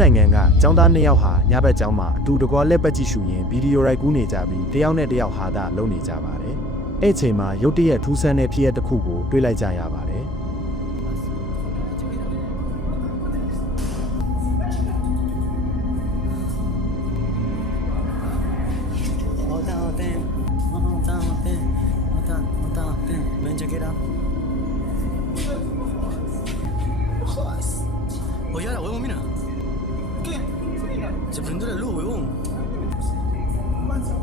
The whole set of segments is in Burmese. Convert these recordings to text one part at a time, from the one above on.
နိုင်ငံကចောင်းသားနှစ်ယောက်ဟာညဘက်ကျောင်းမှာအတူတကွလက်ပတ်ကြည့်ရှုရင်းဗီဒီယိုရိုက်ကူးနေကြပြီးတယောက်နဲ့တယောက်ဟာသာလုပ်နေကြပါတယ်။အဲ့အချိန်မှာရုတ်တရက်ထူးဆန်းတဲ့ဖြစ်ရပ်တစ်ခုကိုတွေ့လိုက်ကြရပါတယ်။ Hold on, then. Hold on, then. Hold Se prendió la luz, huevón.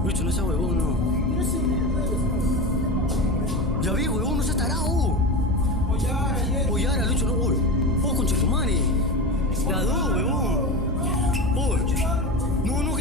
Lucho, no sea huevón, no. Ya vi, huevón, no seas tarado. Ahora, Lucho, no, oye. Oh, concha tu madre. La dos, huevón. Oye. No, no,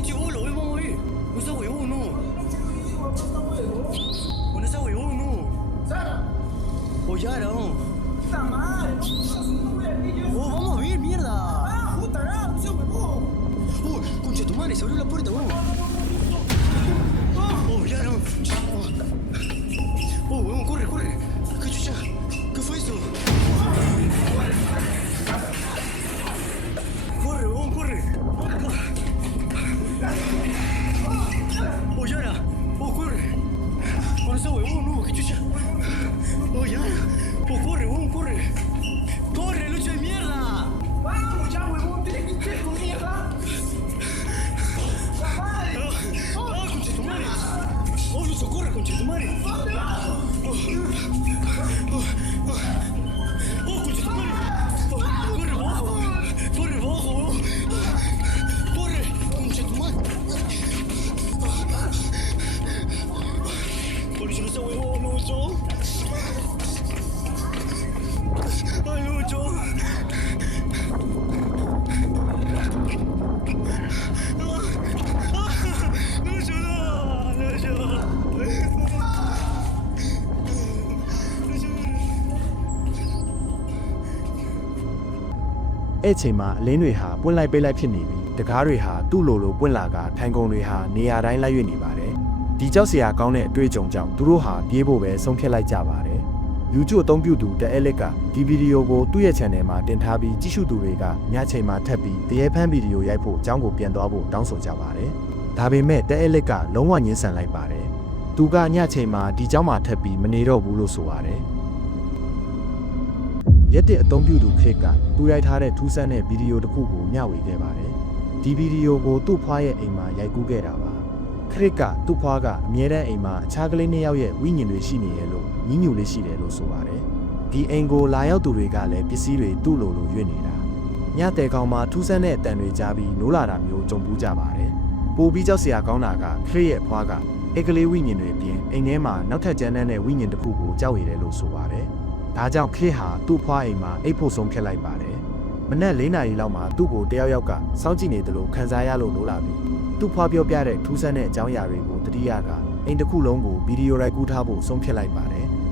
no အဲ့ချိန်မှာအလင်းတွေဟာပွင့်လိုက်ပိတ်လိုက်ဖြစ်နေပြီးတကားတွေဟာသူ့လိုလိုပွင့်လာကထိုင်ကုန်တွေဟာနေရာတိုင်းလိုက်ရွေ့နေပါတယ်။ဒီကြောက်စရာကောင်းတဲ့အတွေ့အကြုံကြောင့်သူတို့ဟာပြေးဖို့ပဲဆုံးဖြတ်လိုက်ကြပါတယ်။ YouTube အသုံးပြုသူတအဲလစ်ကဒီဗီဒီယိုကိုသူ့ရဲ့ channel မှာတင်ထားပြီးကြည့်ရှုသူတွေကညချိန်မှာထပ်ပြီးတရေဖမ်းဗီဒီယိုရိုက်ဖို့အကြောင်းကိုပြန်သွားဖို့တောင်းဆိုကြပါတယ်။ဒါပေမဲ့တအဲလစ်ကလုံးဝညှင်းဆန်လိုက်ပါတယ်။သူကညချိန်မှာဒီเจ้าမှာထပ်ပြီးမနေတော့ဘူးလို့ဆိုပါတယ်။ ရက်တဲ့အသုံးပြုသူခေတ်ကသူရိုက်ထားတဲ့ထူးဆန်းတဲ့ဗီဒီယိုတစ်ခုကိုမျှဝေခဲ့ပါတယ်။ဒီဗီဒီယိုကိုသူ့ဖွားရဲ့အိမ်မှာရိုက်ကူးခဲ့တာပါ။ခရစ်ကသူ့ဖွားကအမြဲတမ်းအိမ်မှာအခြားကလေးနှစ်ယောက်ရဲ့ဝိညာဉ်တွေရှိနေရလို့ညှဉ်းညူလေးရှိတယ်လို့ဆိုပါတယ်။ဒီအိမ်ကိုလာရောက်သူတွေကလည်းပစ္စည်းတွေသူ့လိုလိုရွေ့နေတာ။ညတဲ့ကောင်မှာထူးဆန်းတဲ့အတန်တွေကြားပြီးနိုးလာတာမျိုးကြုံပူးကြပါတယ်။ပိုပြီးကြောက်စရာကောင်းတာကခရစ်ရဲ့ဖွားကအက်ကလေးဝိညာဉ်တွေအပြင်အိမ်ထဲမှာနောက်ထပ်ကျန်တဲ့ဝိညာဉ်တစ်ခုကိုကြောက်ရတယ်လို့ဆိုပါတယ်။ ဒါကြောင့်ခေဟာသူ့ဖွားအိမ်မှာအိတ်ဖို့ဆုံးဖြတ်လိုက်ပါတယ်။မနက်၄နာရီလောက်မှာသူ့ကိုတယောက်ယောက်ကစောင့်ကြည့်နေတယ်လို့ခံစားရလို့လိုလာပြီးသူ့ဖွားပြောပြတဲ့ထူးဆန်းတဲ့အကြောင်းအရာတွေကိုတတိယကအိမ်တစ်ခုလုံးကိုဗီဒီယိုရိုက်ကူးထားဖို့ဆုံးဖြတ်လိုက်ပါတယ်။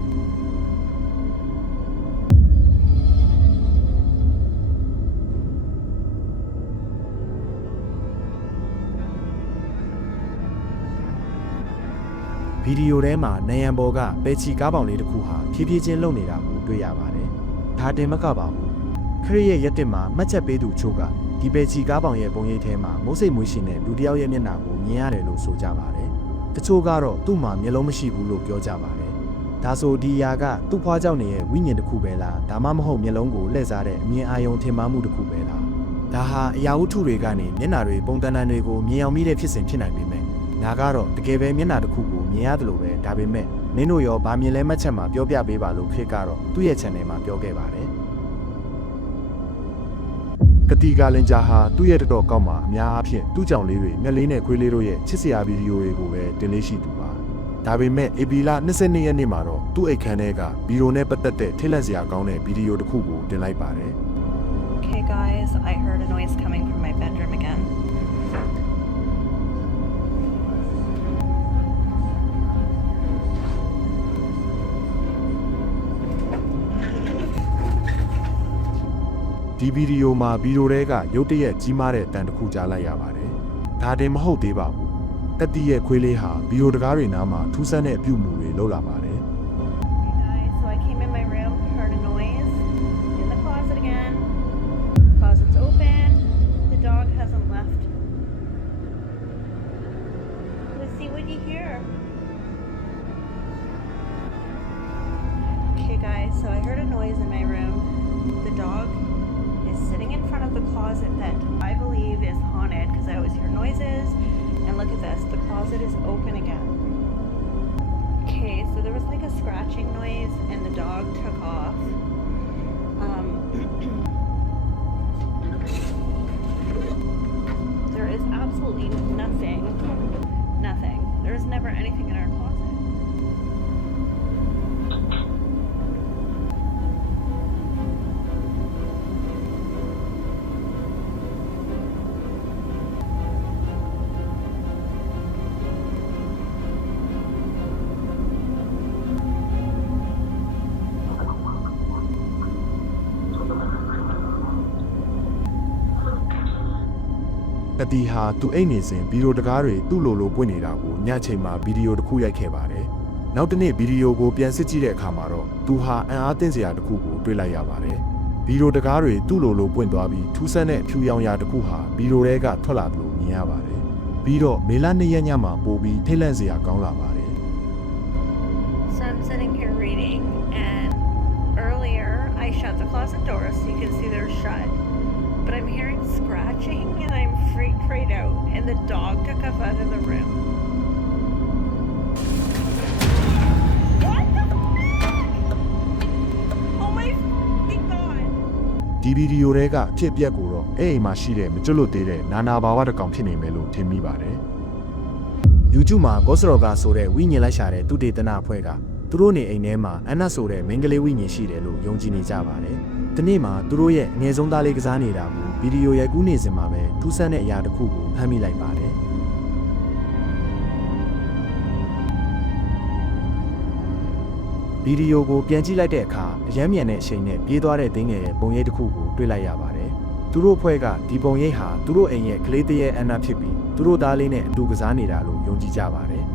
ဗီဒီယိုထဲမှာနယံဘော်ကပဲချီကားပေါင်လေးတစ်ခုဟာဖြည်းဖြည်းချင်းလုံနေတာကို တွေ့ရပါတယ်။ဒါတင်မကပါဘူး။ခရစ်ရဲ့ရက်တင်မှာမှတ်ချက်ပေးသူချို့ကဒီပဲချီကားပေါင်ရဲ့ပုံရိပ်ထဲမှာမိုးစိတ်မွေးရှင်တဲ့လူတစ်ယောက်ရဲ့မျက်နှာကိုမြင်ရတယ်လို့ဆိုကြပါတယ်။တချို့ကတော့သူ့မှာမျက်လုံးမရှိဘူးလို့ပြောကြပါတယ်။ဒါဆိုဒီအရာကသူ့ဖွားကြောင့်နေရဲ့ဝိညာဉ်တစ်ခုပဲလားဒါမှမဟုတ်မျက်လုံးကိုလှည့်စားတဲ့အမြင်အာရုံထင်မှားမှုတစ်ခုပဲလား။ဒါဟာအရာဝတ္ထုတွေကနေမျက်နှာတွေပုံတန်တန်တွေကိုမြင်အောင်မိတဲ့ဖြစ်စဉ်ဖြစ်နိုင်ပေမဲ့ငါကတော့တကယ်ပဲမျက်နှာတစ်ခုကိုမြင်ရတယ်လို့ပဲဒါပေမဲ့ မင်းတို့ရောဗာမြင်လဲမှတ်ချက်မှာပြောပြပေးပါလို့ခေတ်ကတော့သူ့ရဲ့ channel မှာပြောခဲ့ပါတယ်ကတိကလင်ဂျာဟာသူ့ရဲ့တော်တော်ကောက်မှာအများအားဖြင့်သူ့ကြောင့်လေးတွေမျက်လေးနဲ့ခွေးလေးတို့ရဲ့ချစ်စရာဗီဒီယိုတွေကိုပဲတင်လေးရှိသူပါဒါပေမဲ့အေပီလာ22ရက်နေ့မှာတော့သူ့အိတ်ခမ်းထဲကဗီဒီယိုနဲ့ပတ်သက်တဲ့ထိတ်လန့်စရာကောင်းတဲ့ဗီဒီယိုတစ်ခုကိုတင်လိုက်ပါတယ် Okay, guys, I heard a noise coming from my bedroom again. ။ ဒီဗီဒီယိုမှာဗီဒီယိုတွေကရုတ်တရက်ကြီးမားတဲ့တန်တစ်ခုကြားလိုက်ရပါတယ်။ဒါတင်မဟုတ်သေးပါဘူး။တတိရဲ့ခွေးလေးဟာဗီဒီယိုတကားတွေနားမှာထူးဆန်းတဲ့အပြုအမူတွေလုပ်လာပါတယ်။ Okay guys, so I heard a noise in my room. The dog is sitting in front of the closet that I believe is haunted because I always hear noises. And look at this the closet is open again. Okay, so there was like a scratching noise, and the dog took off. Um, there is absolutely ကတိဟာသူအိတ်နေစဉ်ဗီဒီယိုတကားတွေသူ့လိုလိုပွင့်နေတာကိုညအချိန်မှာဗီဒီယိုတစ်ခုရိုက်ခဲ့ပါတယ်။နောက်တစ်နေ့ဗီဒီယိုကိုပြန်စစ်ကြည့်တဲ့အခါမှာတော့သူဟာအံ့အားသင့်စရာတစ်ခုကိုတွေ့လိုက်ရပါတယ်။ဗီဒီယိုတကားတွေသူ့လိုလိုပွင့်သွားပြီးထူးဆန်းတဲ့ဖြူရောင်ရာတစ်ခုဟာဗီဒီယိုထဲကထွက်လာသလိုမြင်ရပါတယ်။ပြီးတော့မေလ၂ရက်ညမှာပို့ပြီးထိတ်လန့်စရာကောင်းလာပါတယ်။ So I'm sitting here reading, and earlier I shut the closet doors so you can see they're shut. But I'm hearing scratching, and I'm freaked right out. And the dog took off out of the room. What the fuck? Oh my fucking god! ဒီဗီဒီယိုတွေကဖြစ်ပျက်ကိုတော့အဲ့အိမ်မှာရှိတဲ့မကျွတ်လွတ်သေးတဲ့နာနာဘာဝတစ်ကောင်ဖြစ်နေမယ်လို့ထင်မိပါတယ်။ YouTube မှာကော့စရော်ကဆိုတဲ့ဝိညာဉ်လိုက်ရှာတဲ့သူတေသနာအဖွဲ့က သူတို့နေအိမ်ထဲမှာအန်နတ်ဆိုတဲ့မင်္ဂလေးဝိညာဉ်ရှိတယ်လို့ယုံကြည်နေကြပါတယ်။ဒီနေ့မှာသူတို့ရဲ့အငယ်ဆုံးသားလေးကစားနေတာကိုဗီဒီယိုရိုက်ကူးနေစဉ်မှာပဲထူးဆန်းတဲ့အရာတစ်ခုကိုဖမ်းမိလိုက်ပါတယ်။ဗီဒီယိုကိုပြန်ကြည့်လိုက်တဲ့အခါအရမ်းမြန်တဲ့အချိန်နဲ့ပြေးသွားတဲ့တင်းငယ်ရဲ့ပုံရိပ်တစ်ခုကိုတွေ့လိုက်ရပါတယ်။သူတို့အဖွဲ့ကဒီပုံရိပ်ဟာသူတို့အိမ်ရဲ့ကလေးတရဲ့အန်နာဖြစ်ပြီးသူတို့သားလေးနဲ့အတူကစားနေတာလို့ယုံကြည်ကြပါတယ်။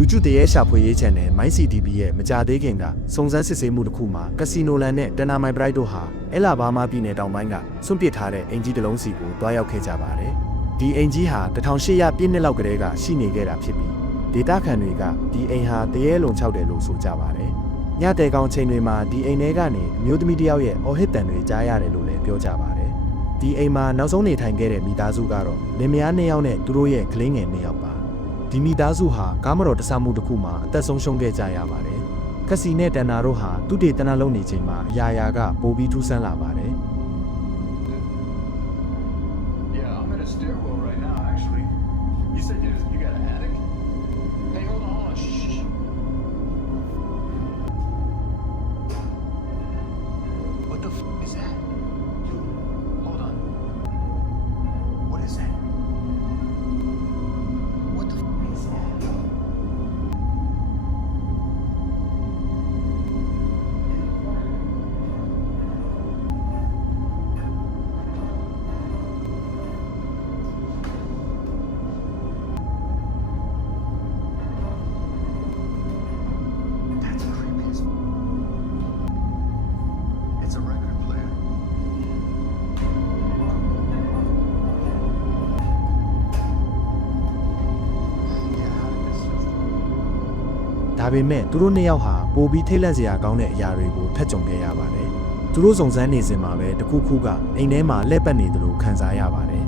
YouTube တရဲ့ရှာဖွေရေး channel MyCTV ရဲ့မကြသေးခင်ကစုံစမ်းစစ်ဆေးမှုတစ်ခုမှာကစီနိုလန်နဲ့တနာမိုင်ဘရိုက်တို့ဟာအဲလာဘားမားပြည်နယ်တောင်ပိုင်းကစွန့်ပစ်ထားတဲ့အင်ဂျီတစ်လုံးစီကိုတွားရောက်ခဲ့ကြပါတယ်။ဒီအင်ဂျီဟာ1800ပြည့်နှစ်လောက်ကတည်းကရှိနေခဲ့တာဖြစ်ပြီးဒေတာခန်တွေကဒီအိမ်ဟာတရေလုံချောက်တယ်လို့ဆိုကြပါတယ်။ညတဲကောင်ချိန်တွေမှာဒီအိမ်ထဲကနေအမျိုးသမီးတစ်ယောက်ရဲ့အော်ဟစ်တန်တွေကြားရတယ်လို့လည်းပြောကြပါတယ်။ဒီအိမ်မှာနောက်ဆုံးနေထိုင်ခဲ့တဲ့မိသားစုကတော့လင်မယားနှစ်ယောက်နဲ့သူတို့ရဲ့ကလေးငယ်နှစ်ယောက်ပါ။ ဒီမိသားစုဟာကားမတော်တဆမှုတစ်ခုမှာအသက်ဆုံးရှုံးခဲ့ကြရပါတယ်။ကစီနဲ့တန်နာတို့ဟာသူတေတနာလုံးနေချိန်မှာအရာရာကပိုပြီးထူးဆန်းလာပါတယ်။ It's a record player. Yeah, how did this just- ဒါပေမဲ့သူတို့နှစ်ယောက်ဟာပိုပြီးထိတ်လန့်စရာကောင်းတဲ့အရာတွေကိုဖက်ကြုံခဲ့ရပါတယ်။သူတို့စုံစမ်းနေစဉ်မှာပဲတခုခုကအိမ်ထဲမှာလှည့်ပတ်နေတယ်လို့ခံစားရပါတယ်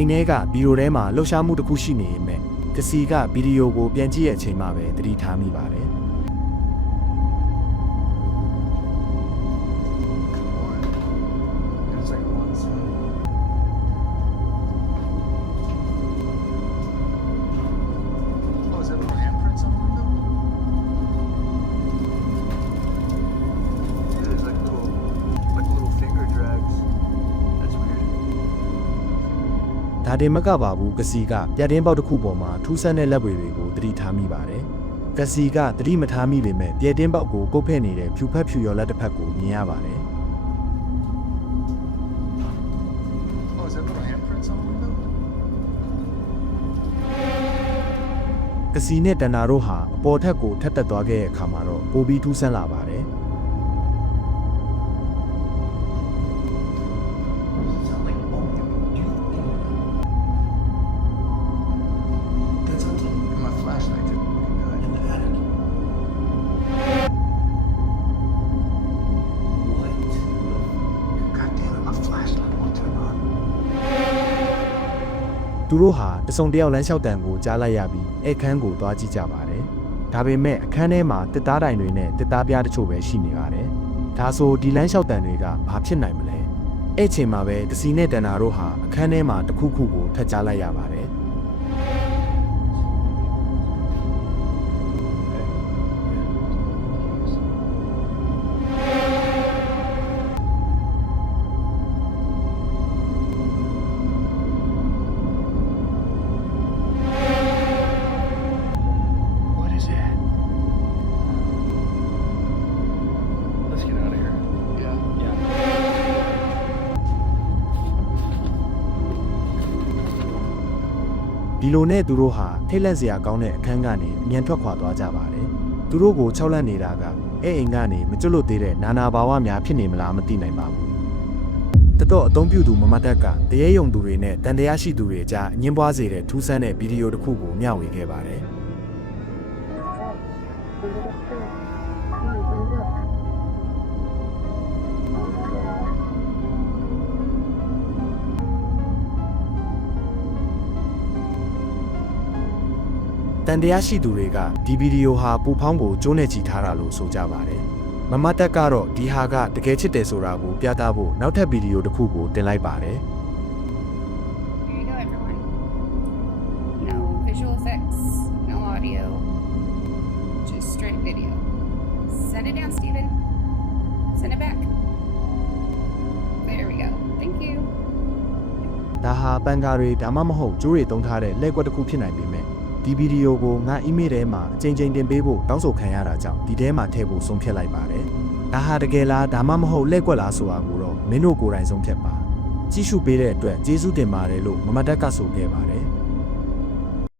အိမ်ထဲကဗီဒီယိုထဲမှာလှုပ်ရှားမှုတစ်ခုရှိနေရင်ပဲကစီကဗီဒီယိုကိုပြန်ကြည့်ရဲ့အချိန်မှပဲသတိထားမိပါတယ် တင်မကပါဘူးကစီကပြတင်းပေါက်တစ်ခုပေါ်မှာထူးဆန်းတဲ့လက်ပွေတွေကိုသတိထားမိပါတယ်။ကစီကသတိမထားမိပေမဲ့ပြတင်းပေါက်ကိုကုတ်ဖက်နေတဲ့ဖြူဖက်ဖြူရော်လက်တစ်ဖက်ကိုမြင်ရပါတယ်။ is that little handprints on the window? ကစီနဲ့တန်နာတို့ဟာအပေါ်ထက်ကိုထက်တက်သွားခဲ့တဲ့အခါမှာတော့ပိုပြီးထူးဆန်းလာပါတယ် သူတို့ဟာတစုံတစ်ယောက်လမ်းလျှောက်တံကိုကြားလိုက်ရပြီးအဲ့ခန်းကိုသွားကြည့်ကြပါတယ်ဒါပေမဲ့အခန်းထဲမှာတစ်သားတိုင်တွေနဲ့တစ်သားပြားတချို့ပဲရှိနေပါတယ်ဒါဆိုဒီလမ်းလျှောက်တံတွေကဘာဖြစ်နိုင်မလဲအဲ့ချိန်မှာပဲကစီနဲ့တန်နာတို့ဟာအခန်းထဲမှာတစ်ခုခုကိုထပ်ကြားလိုက်ရပါတယ် လိုနဲ့သူတို့ဟာထိတ်လန့်စရာကောင်းတဲ့အခန်းကနေအမြန်ထွက်ခွာသွားကြပါတယ်သူတို့ကိုခြောက်လန့်နေတာကအဲ့အိမ်ကနေမကျွတ်လွတ်သေးတဲ့နာနာဘာဝများဖြစ်နေမလားမသိနိုင်ပါဘူးတတော့အသုံးပြုသူမမတက်ကတရေယုံသူတွေနဲ့တန်တရားရှိသူတွေကြားအငင်းပွားစေတဲ့ထူးဆန်းတဲ့ဗီဒီယိုတစ်ခုကိုမျှဝေခဲ့ပါတယ် တန်တရားရှိသူတွေကဒီဗီဒီယိုဟာပူဖောင်းကိုကျိုးနဲ့ကြည်ထားတာလို့ဆိုကြပါတယ်။မမတက်ကတော့ဒီဟာကတကယ်ချစ်တယ်ဆိုတာကိုပြသဖို့နောက်ထပ်ဗီဒီယိုတစ်ခုကိုတင်လိုက်ပါတယ် Here you go, everyone. No visual effects, no audio, just straight video. Send it down, Steven. Send it back. There we go. Thank you. ။ဒါဟာပန်ကာတွေဒါမှမဟုတ်ကျိုးတွေတုံးထားတဲ့လက်ကွက်တစ်ခုဖြစ်နိုင်ပေမဲ့ ဒီဗီဒီယိုကိုငါအီးမေးလ်ထဲမှာအချိန်ချင်းတင်ပေးဖို့တောင်းဆိုခံရတာကြောင့်ဒီထဲမှာထည့်ဖို့ဆုံးဖြတ်လိုက်ပါတယ်။ဒါဟာတကယ်လားဒါမှမဟုတ်လက်ကွက်လားဆိုတာကိုတော့မင်းတို့ကိုယ်တိုင်ဆုံးဖြတ်ပါ။ကြည့်ရှုပေးတဲ့အတွက်ကျေးဇူးတင်ပါတယ်လို့မမတက်ကဆိုခဲ့ပါတယ်။